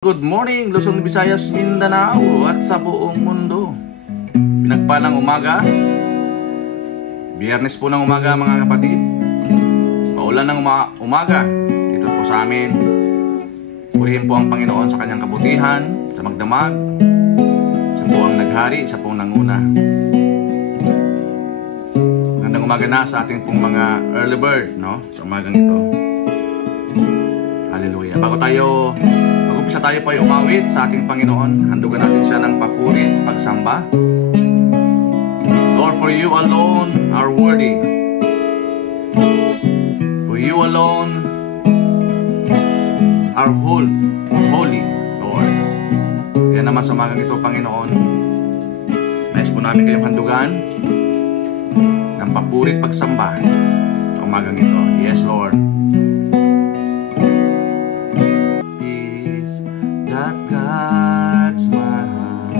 Good morning, Luzon, Visayas, Mindanao at sa buong mundo. Pinagpalang umaga. Biyernes po ng umaga mga kapatid. Paulan ng umaga dito po sa amin. Purihin po ang Panginoon sa kanyang kabutihan, sa magdamag. Siya po ang naghari, siya po ang nanguna. Magandang umaga na sa ating pong mga early bird, no? Sa umagang ito. Hallelujah. Bago tayo po ay umawit sa ating Panginoon, handugan natin siya ng papuri, pagsamba. Lord, for you alone are worthy. For you alone are holy, Lord. Kaya naman sa umagang ito, Panginoon, nais po namin kayong handugan ng papuri at pagsamba sa umagang ito. Yes, Lord. That guards my heart,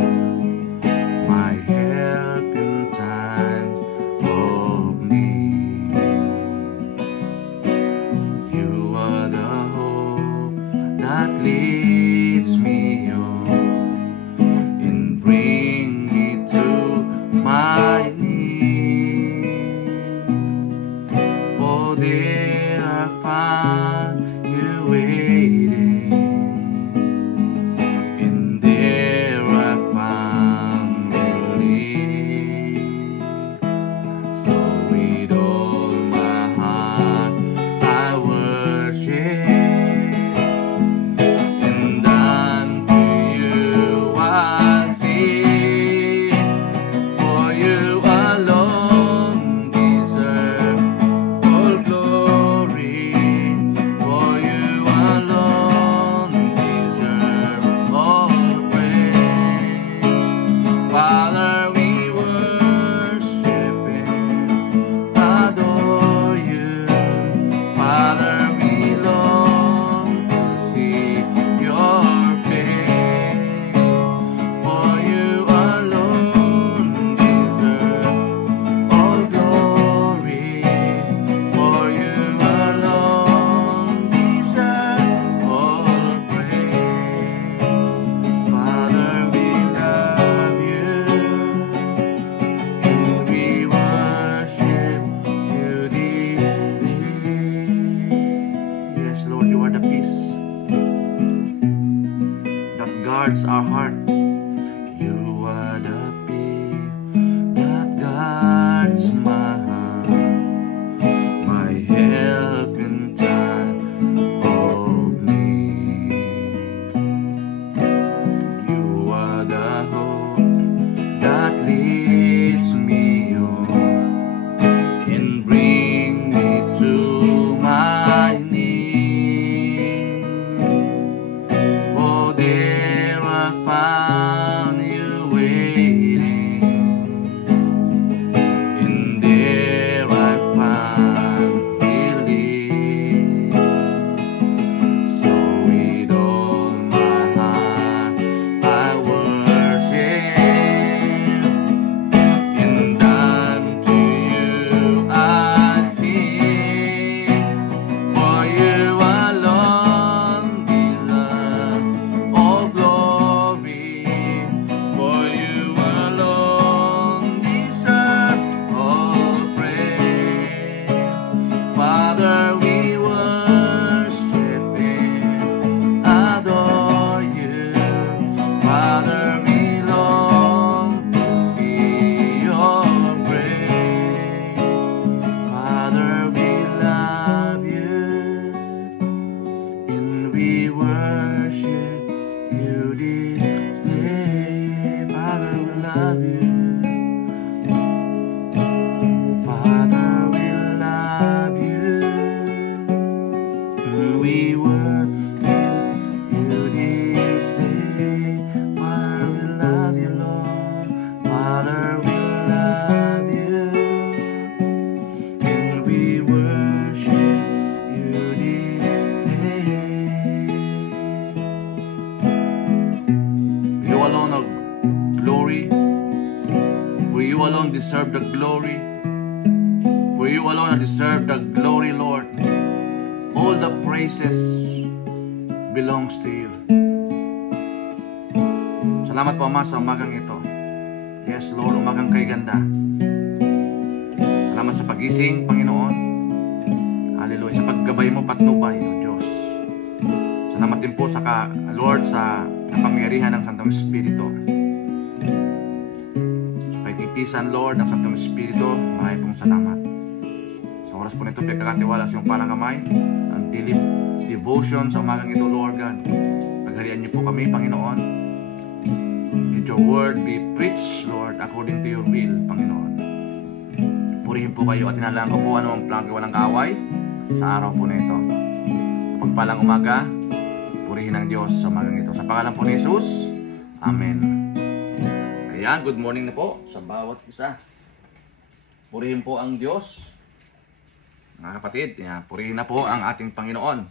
my help in times of need. You are the hope that leads me on and bring me to my knees. For there I find you waiting. Our heart. You are the peace that guards my heart, my help in time of need. You are the hope that leads me on and bring me to my knees. For there found you waiting, and there I found relief. So with all my heart I worship, and unto you I sing. For you alone deserve all glory. For you alone deserve all praise. Father, we worship and adore you. Father, we long to see your grace. Father, we love you and we worship you this day. Father, we love you. Father, we love you. We worship you this day. Father, we love you, Lord. Father, we love you. And we worship you this day. You alone are glory. For you alone deserve the glory. For you alone deserve the glory, Lord. All the praises belongs to you. Salamat po, Ama, sa umagang ito. Yes, Lord, umagang kay ganda. Salamat sa pagising, Panginoon. Hallelujah. Sa paggabay mo, patnubay, O Diyos. Salamat din po Lord, sa kapangyarihan ng Santong Espiritu. Sa pagtitisan, Lord, ng Santong Espiritu, maraming pong salamat. Sa oras po nito, pagkakatiwala sa iyong palang kamay, ang dilim devotion sa umagang ito, Lord God. Pagharian niyo po kami, Panginoon. Let your word be preached, Lord, according to your will, Panginoon. Purihin po kayo at tinalaan ko po anumang plangke walang kaaway sa araw po na ito. Pagpalang umaga, purihin ang Diyos sa umagang ito. Sa pangalan po ni Jesus, Amen. Ayan, good morning na po sa bawat isa. Purihin po ang Diyos. Mga kapatid, purihin na po ang ating Panginoon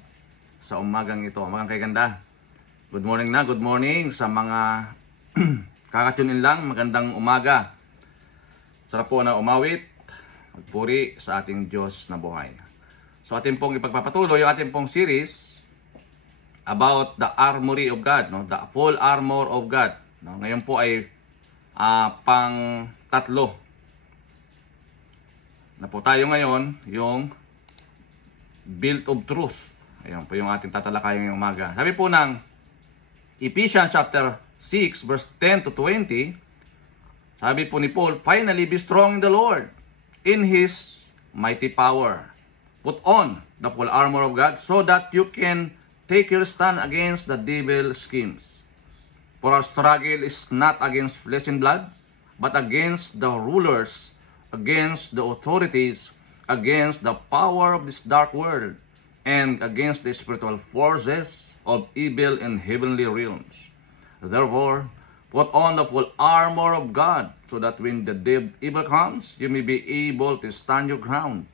sa umagang ito. Umagang kay ganda. Good morning na, good morning sa mga kakatunin lang. Magandang umaga. Sarap po na umawit, magpuri sa ating Diyos na buhay. So ating pong ipagpapatuloy yung ating pong series about the armory of God, no? The full armor of God. No? Ngayon po ay pang tatlo na po tayo ngayon, yung belt of truth. Ayan po yung ating tatalakayan ngayong umaga. Sabi po ng Ephesians chapter 6 verse 10 to 20, sabi po ni Paul, finally be strong in the Lord, in His mighty power. Put on the full armor of God so that you can take your stand against the devil's schemes. For our struggle is not against flesh and blood, but against the rulers, against the authorities, against the power of this dark world, and against the spiritual forces of evil in heavenly realms. Therefore, put on the full armor of God, so that when the day of evil comes, you may be able to stand your ground.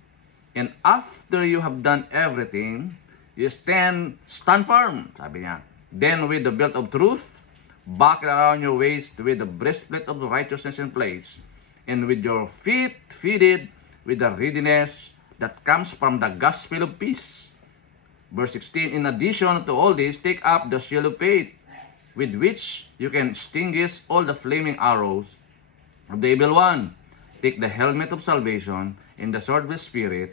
And after you have done everything, you stand firm, sabi niya. Then with the belt of truth, buckle around your waist with the breastplate of righteousness in place, and with your feet fitted with the readiness that comes from the gospel of peace. Verse 16, in addition to all this, take up the shield of faith, with which you can extinguish all the flaming arrows of the evil one. Take the helmet of salvation and the sword of the Spirit,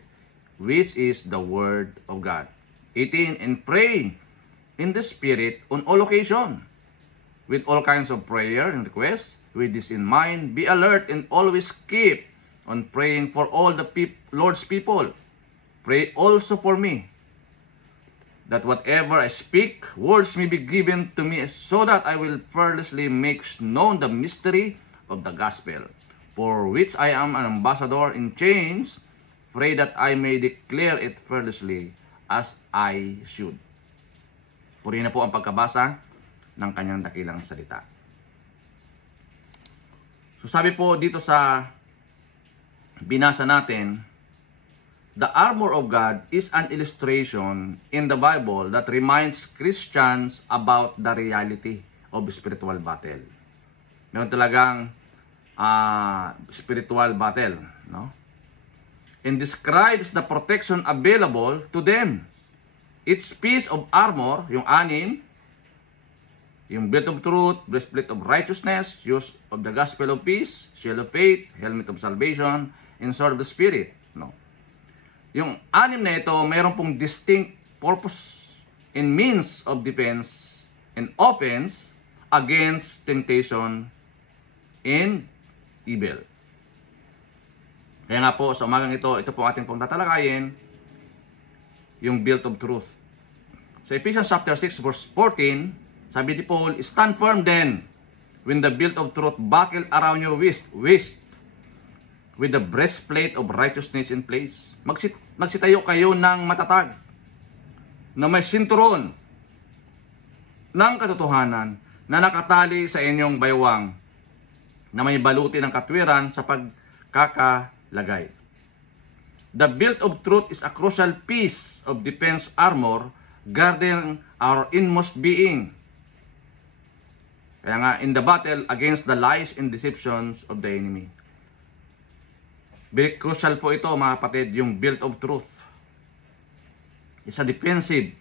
which is the word of God. 18, and pray in the Spirit on all occasion, with all kinds of prayer and requests. With this in mind, be alert and always keep on praying for all the Lord's people. Pray also for me, that whatever I speak, words may be given to me, so that I will fearlessly make known the mystery of the gospel, for which I am an ambassador in chains. Pray that I may declare it fearlessly as I should. Purihin na po ang pagkabasa ng kanyang dakilang salita. So sabi po dito sa binasa natin, the armor of God is an illustration in the Bible that reminds Christians about the reality of spiritual battle. Meron talagang spiritual battle, no? And describes the protection available to them. Each piece of armor, yung anim, yung belt of truth, breastplate of righteousness, use of the gospel of peace, shield of faith, helmet of salvation, and sword of the Spirit. No. Yung anim na ito, mayroon pong distinct purpose and means of defense and offense against temptation and evil. Kaya nga po, sa umagang ito po ating pong tatalakayin, yung belt of truth. Sa Ephesians chapter 6 verse 14, sabi ni Paul, stand firm then, when the belt of truth buckled around your waist, with the breastplate of righteousness in place. Magsitayo kayo ng matatag, na may sinturon ng katotohanan na nakatali sa inyong baywang, na may baluti ng katwiran sa pagkakalagay. The belt of truth is a crucial piece of defense armor guarding our inmost being. Kaya nga, in the battle against the lies and deceptions of the enemy. Very crucial po ito, mga kapatid, yung belt of truth. It's a defensive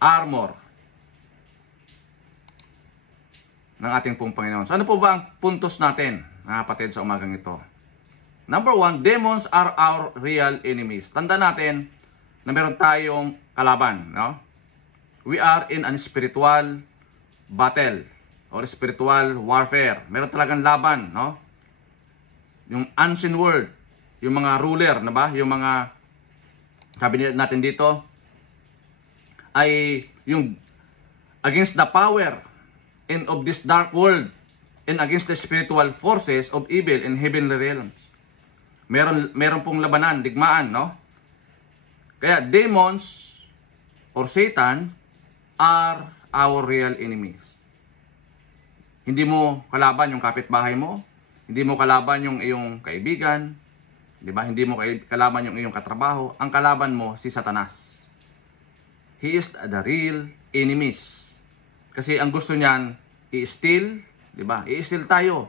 armor ng ating pong Panginoon. So ano po ba ang puntos natin, mga kapatid, sa umagang ito? Number 1, demons are our real enemies. Tanda natin na meron tayong kalaban, no? We are in a spiritual battle or spiritual warfare. Meron talagang laban, no? Yung unseen world, yung mga ruler, na ba? Yung mga, sabi natin dito, ay yung against the power and of this dark world and against the spiritual forces of evil in heavenly realms. Meron pong labanan, digmaan, no? Kaya demons or Satan are our real enemies. Hindi mo kalaban yung kapitbahay mo, hindi mo kalaban yung iyong kaibigan, di ba? Hindi mo kalaban yung iyong katrabaho. Ang kalaban mo si Satanas. He is the real enemies. Kasi ang gusto niyan, i-steal, di ba? I-steal tayo.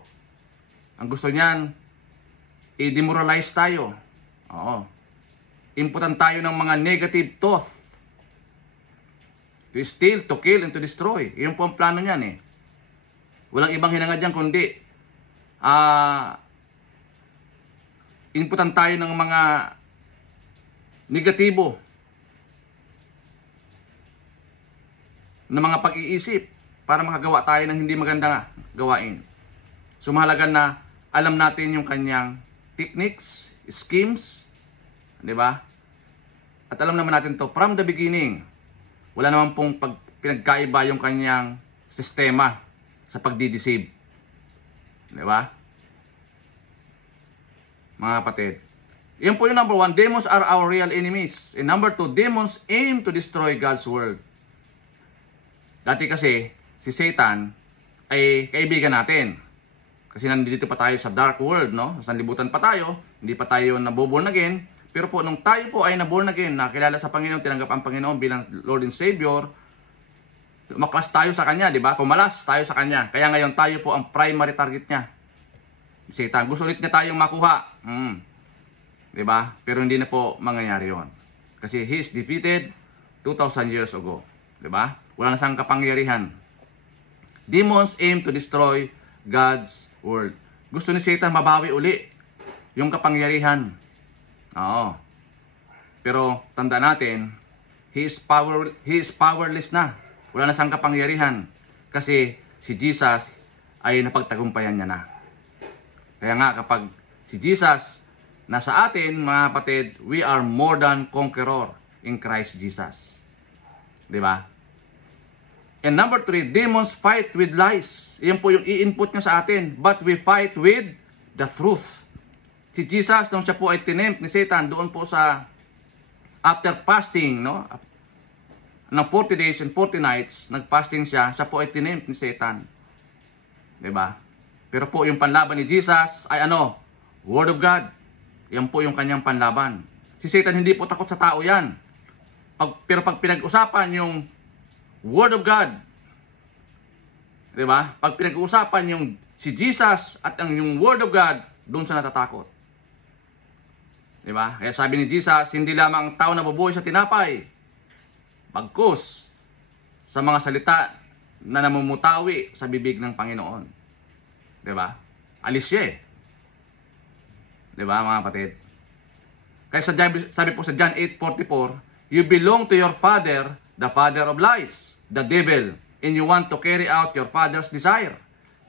Ang gusto niyan, i-demoralize tayo. Oo. Inputan tayo ng mga negative thought. To steal, to kill, and to destroy. Iyon po ang plano niyan eh. Walang ibang hinangad diyan kundi inputan tayo ng mga negatibo na mga pag-iisip para makagawa tayo ng hindi magandang gawain. So mahalaga na alam natin yung kanyang techniques, schemes, di ba? At alam naman natin to from the beginning. Wala naman pong pinagkaiba yung kanyang sistema sa pagdideceive. Di ba? Mga kapatid. Yan po yung number 1. Demons are our real enemies. And number 2, demons aim to destroy God's world. Dati kasi, si Satan ay kaibigan natin. Kasi nandito pa tayo sa dark world, no? Sa sanlibutan pa tayo, hindi pa tayo naboborn again. Pero po, nung tayo po ay naborn again, nakilala sa Panginoon, tinanggap ang Panginoon bilang Lord and Savior, umaklas tayo sa Kanya, di ba? Kumalas tayo sa Kanya. Kaya ngayon tayo po ang primary target niya. Satan, gusto ulit niya tayong makuha. Di ba? Pero hindi na po mangyayari yon. Kasi he is defeated 2,000 years ago. Di ba? Wala na siyang kapangyarihan. Demons aim to destroy God's world. Gusto ni Satan mabawi uli yung kapangyarihan. Oo. Pero tanda natin, he is powerless na. Wala na siyang kapangyarihan. Kasi si Jesus ay napagtagumpayan niya na. Kaya nga kapag si Jesus nasa atin, mga kapatid, we are more than conqueror in Christ Jesus. Di ba? And number 3, demons fight with lies. Iyan po yung i-input niya sa atin. But we fight with the truth. Si Jesus, nung siya po ay tinempt ni Satan, doon po sa after fasting, no? Ng 40 days and 40 nights, nag-fasting siya po ay tinempt ni Satan. Diba? Pero po yung panlaban ni Jesus ay ano? Word of God. Yan po yung kanyang panlaban. Si Satan hindi po takot sa tao yan. Pero pag pinag-usapan yung Word of God, diba? Pag pinag-uusapan yung si Jesus at yung Word of God, doon siya natatakot. Diba? Kaya sabi ni Jesus, hindi lamang ang tao na mabuhay sa tinapay, bagkus sa mga salita na namumutawi sa bibig ng Panginoon. Diba? Alis siya eh. Diba, mga kapatid? Kaya sabi po sa John 8:44, you belong to your father, the father of lies, the devil, and you want to carry out your father's desire.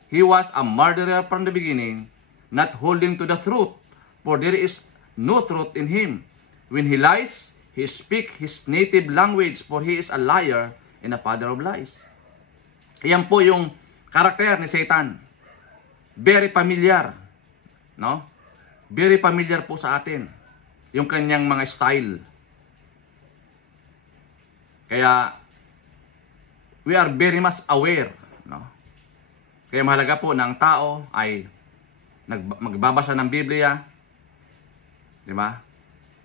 He was a murderer from the beginning, not holding to the truth, for there is no truth in him. When he lies, he speaks his native language, for he is a liar and a father of lies. Iyan po yung karakter ni Satan. Very familiar, no? Very familiar po sa atin yung kanyang mga style. Kaya we are very much aware, no? Kaya mahalaga po na ang tao ay magbabasa ng Biblia, di ba?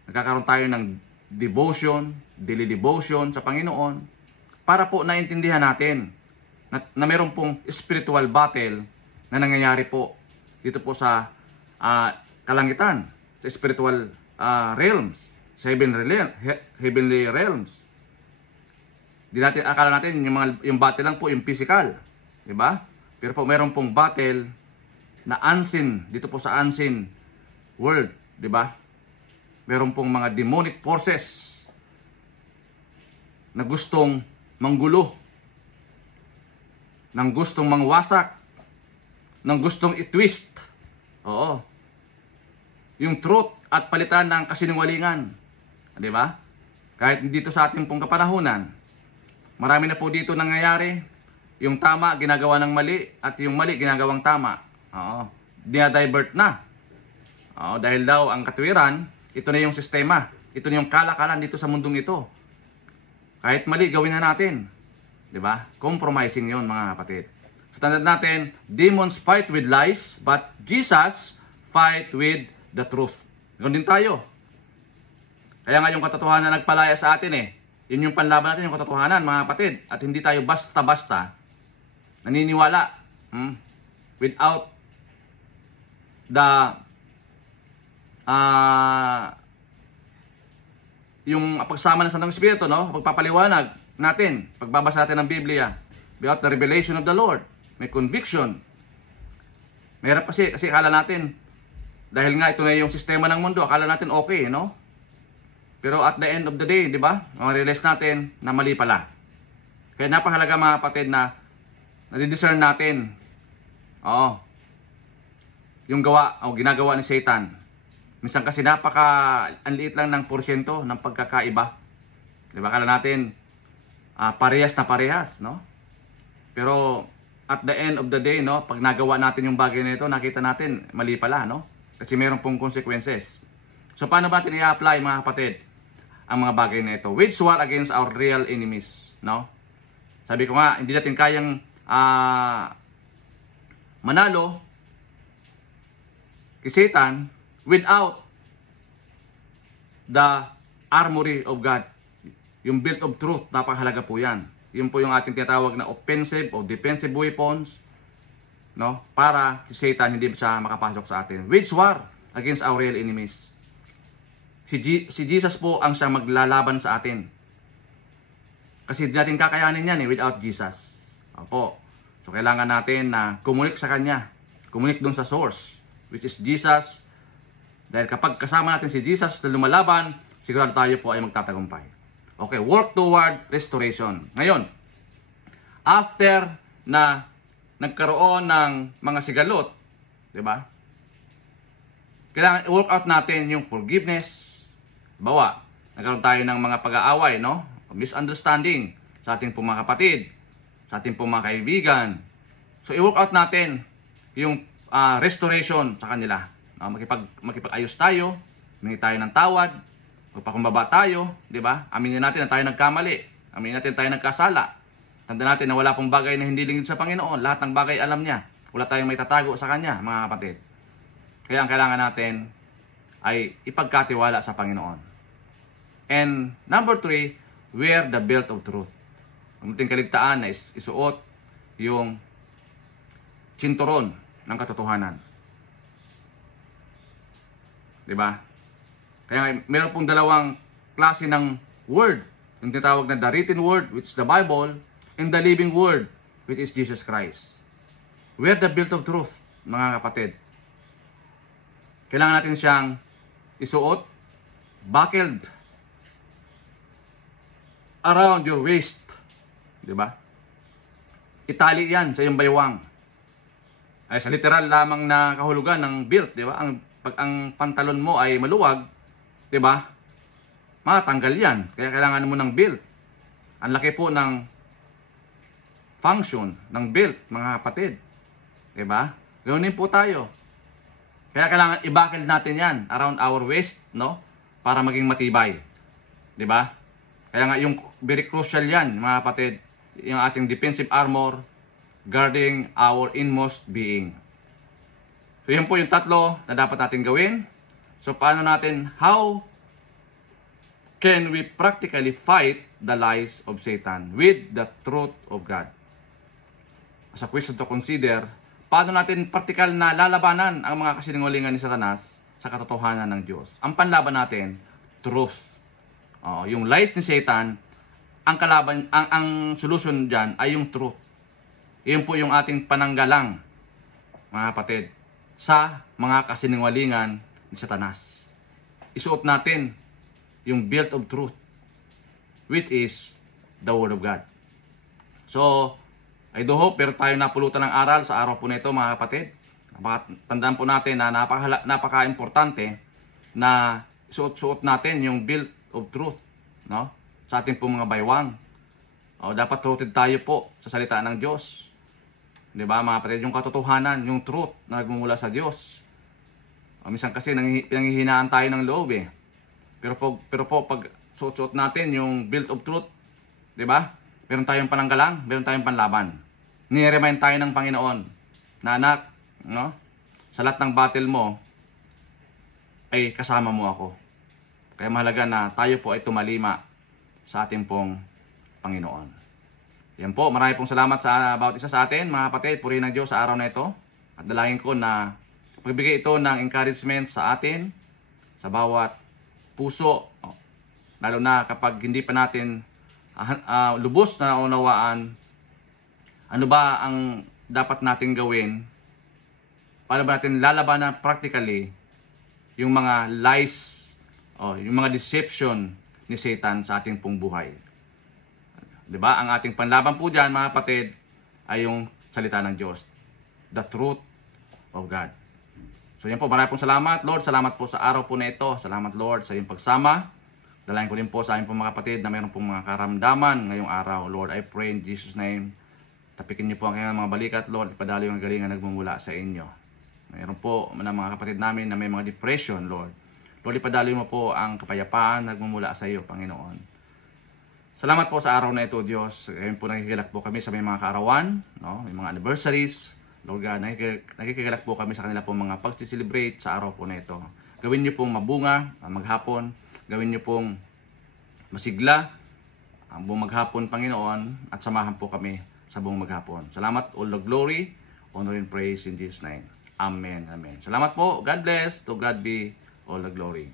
Nagkakaroon tayo ng devotion, daily devotion sa Panginoon para po naintindihan natin na meron pong spiritual battle na nangyayari po dito po sa kalangitan, sa spiritual realms, sa heavenly realms. Di natin akala natin yung battle lang po yung physical, di ba? Pero po meron pong battle na unseen, dito po sa unseen world, di ba? Meron pong mga demonic forces na gustong manggulo, nang gustong mangwasak, nang gustong i-twist. Oo. Yung truth at palitan ng kasinungalingan. Di ba? Kahit dito sa ating pong kapanahunan, marami na po dito nangyayari. Yung tama, ginagawa ng mali, at yung mali, ginagawang tama. Oo. Dinadivert na. Oo, dahil daw ang katwiran, ito na yung sistema. Ito na yung kalakalan dito sa mundong ito. Kahit mali, gawin na natin. Diba? Compromising yon mga kapatid. So tandaan natin, demons fight with lies, but Jesus fight with the truth. Ganoon din tayo. Kaya nga yung katotohanan nagpalaya sa atin eh. Yun yung panlaban natin, yung katotohanan mga kapatid. At hindi tayo basta-basta naniniwala without the yung pagsama ng Santong Espiritu, no? Pagpapaliwanag natin, pagbabasa natin ng Biblia, without the revelation of the Lord, may conviction. Mahirap kasi akala natin, dahil nga ito na yung sistema ng mundo, akala natin okay, no? Pero at the end of the day, di ba? Ma-realize natin na mali pala. Kaya napakahalaga mga kapatid na nadidiscern natin. Oo. Yung gawa o ginagawa ni Satan. Minsan kasi anliit lang ng porsyento ng pagkakaiba. Di ba? Akala natin parehas na parehas, no? Pero at the end of the day, no, pag nagawa natin yung bagay na ito, nakita natin mali pala, no? Kasi meron pong consequences. So paano ba natin i-apply mga kapatid ang mga bagay na ito? Wage war against our real enemies, no? Sabi ko nga, hindi natin kayang manalo kay Satan without the armory of God. Yung belt of truth, napakahalaga po yan. Yun po yung ating tinatawag na offensive o defensive weapons, no? Para si Satan hindi siya makapasok sa atin. Wage war against our real enemies. Si Jesus po ang siya maglalaban sa atin. Kasi hindi natin kakayanin yan without Jesus. Opo. So kailangan natin na kumunik sa Kanya. Kumunik dun sa source, which is Jesus. Dahil kapag kasama natin si Jesus na lumalaban, sigurado tayo po ay magtatagumpay. Okay, work toward restoration. Ngayon, after na nagkaroon ng mga sigalot, di ba? Kailangan i-work out natin yung forgiveness. Bawa, nagkaroon tayo ng mga pag-aaway, no? Misunderstanding sa ating pong mga kapatid, sa ating pong mga kaibigan. So, i-work out natin yung restoration sa kanila. Makipag-ayos tayo, humingi tayo ng tawad, magpakumbaba tayo, di ba? Aminin natin na tayo nagkamali. Aminin natin na tayo nagkasala. Tandaan natin na wala pong bagay na hindi lingid sa Panginoon. Lahat ng bagay alam niya. Wala tayong may tatago sa Kanya, mga kapatid. Kaya ang kailangan natin ay ipagkatiwala sa Panginoon. And number 3, wear the belt of truth. Ang muting kaligtaan na isuot yung sinturon ng katotohanan. Diba? Kaya meron pong dalawang klase ng word. Yung tinatawag na the written word, which is the Bible, and the living word, which is Jesus Christ. Wear the belt of truth, mga kapatid. Kailangan natin siyang isuot, buckled around your waist. Diba? Itali yan sa iyong baywang. Ay sa literal lamang na kahulugan ng belt, diba? Pag ang pantalon mo ay maluwag, diba? Matanggal yan. Kaya kailangan mo ng belt. Ang laki po ng function ng belt, mga kapatid. Diba? Gawin po tayo. Kaya kailangan i-buckle natin yan around our waist, no? Para maging matibay. Diba? Kaya nga yung very crucial yan, mga kapatid. Yung ating defensive armor guarding our inmost being. So yun po yung tatlo na dapat natin gawin. So paano natin, how can we practically fight the lies of Satan with the truth of God? As a question to consider, paano natin praktikal na lalabanan ang mga kasinungalingan ni Satanas sa katotohanan ng Diyos? Ang panlaban natin, truth. Yung lies ni Satan, ang solution dyan ay yung truth. Iyon po yung ating pananggalang, mga kapatid, sa mga kasinungalingan ni Satanas. Isuot natin yung belt of truth, which is the Word of God. So, I do hope pero tayo napulutan ng aral sa araw po na ito, mga kapatid. Tandaan po natin na napaka-importante na suot-suot natin yung belt of truth, no? Sa ating po mga baywang. Dapat rooted tayo po sa salita ng Diyos. 'Di ba, mga kapatid, yung katotohanan, yung truth na nagmumula sa Diyos. Minsan kasi pinanghihinaan tayo ng loob eh. Pero po pag suot-suot natin yung belt of truth, 'di ba? Meron tayong pananggalang, meron tayong panlaban. Ni-remind tayo ng Panginoon na, anak, no? Sa lahat ng battle mo ay kasama mo ako. Kaya mahalaga na tayo po ay tumalima sa ating pong Panginoon. Yan po, marami pong salamat sa bawat isa sa atin, mga kapatid. Purihin ng Diyos sa araw na ito. At dalangin ko na magbigay ito ng encouragement sa atin, sa bawat puso. Lalo na kapag hindi pa natin lubos na unawaan, ano ba ang dapat natin gawin? Paano ba natin lalabanan practically yung mga lies, yung mga deception ni Satan sa ating pong buhay? Diba? Ang ating panlaban po dyan, mga kapatid, ay yung salita ng Diyos. The truth of God. So yan po, marami pong salamat, Lord. Salamat po sa araw po na ito. Salamat, Lord, sa iyong pagsama. Dalayan ko din po sa aming pong mga kapatid na mayroon pong mga karamdaman ngayong araw. Lord, I pray in Jesus' name. Tapikin niyo po ang kanyang mga balikat, Lord. Ipadalo yung galingan na nagmumula sa inyo. Mayroon po ng mga kapatid namin na may mga depression, Lord. Lord, ipadalo mo po ang kapayapaan na nagmumula sa iyo, Panginoon. Salamat po sa araw na ito, Diyos. Ngayon po nakikigalak po kami sa may mga kaarawan, no? May mga anniversaries. Lord God, nakikigalak po kami sa kanila po mga pag-celebrate sa araw po na ito. Gawin niyo pong mabunga, maghapon. Gawin niyo pong masigla ang buong maghapon, Panginoon. At samahan po kami sa buong maghapon. Salamat, all the glory, honor and praise in Jesus' name. Amen, amen. Salamat po. God bless. To God be all the glory.